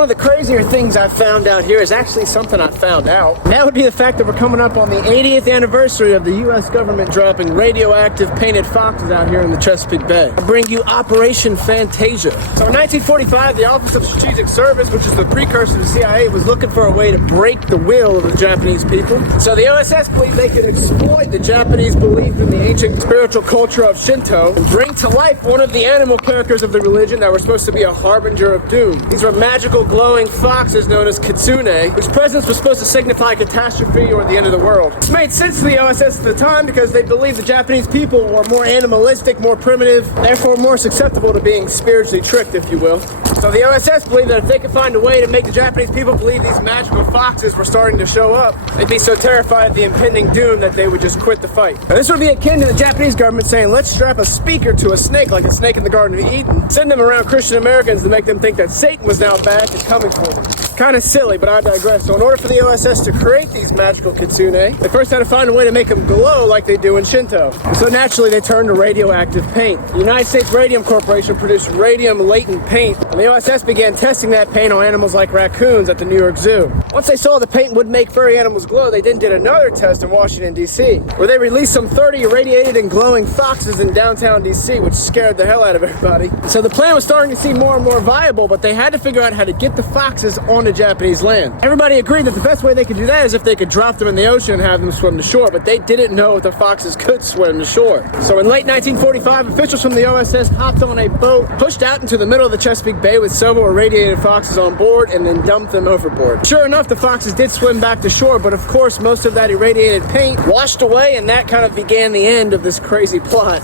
one of the crazier things I've found out here is actually something I found out. And that would be the fact that we're coming up on the 80th anniversary of the U.S. government dropping radioactive painted foxes out here in the Chesapeake Bay. I bring you Operation Fantasia. So in 1945, the Office of Strategic Service, which is the precursor to the CIA, was looking for a way to break the will of the Japanese people. So the OSS believed they could exploit the Japanese belief in the ancient spiritual culture of Shinto and bring to life one of the animal characters of the religion that were supposed to be a harbinger of doom. These were magical glowing foxes known as kitsune, whose presence was supposed to signify catastrophe or the end of the world. This made sense to the OSS at the time because they believed the Japanese people were more animalistic, more primitive, therefore more susceptible to being spiritually tricked, if you will. So the OSS believed that if they could find a way to make the Japanese people believe these magical foxes were starting to show up, they'd be so terrified of the impending doom that they would just quit the fight. Now, this would be akin to the Japanese government saying, let's strap a speaker to a snake like a snake in the Garden of Eden, send them around Christian Americans to make them think that Satan was now back and coming for them. Kind of silly, but I digress. So in order for the OSS to create these magical kitsune, they first had to find a way to make them glow like they do in Shinto. So naturally, they turned to radioactive paint. The United States Radium Corporation produced radium-latent paint, and the OSS began testing that paint on animals like raccoons at the New York Zoo. Once they saw the paint would make furry animals glow, they then did another test in Washington, D.C., where they released some 30 irradiated and glowing foxes in downtown D.C., which scared the hell out of everybody. So the plan was starting to seem more and more viable, but they had to figure out how to get the foxes onto Japanese land. Everybody agreed that the best way they could do that is if they could drop them in the ocean and have them swim to shore, but they didn't know if the foxes could swim to shore. So in late 1945, officials from the OSS hopped on a boat, pushed out into the middle of the Chesapeake Bay with several irradiated foxes on board, and then dumped them overboard. Sure enough, the foxes did swim back to shore, but of course most of that irradiated paint washed away, and that kind of began the end of this crazy plot.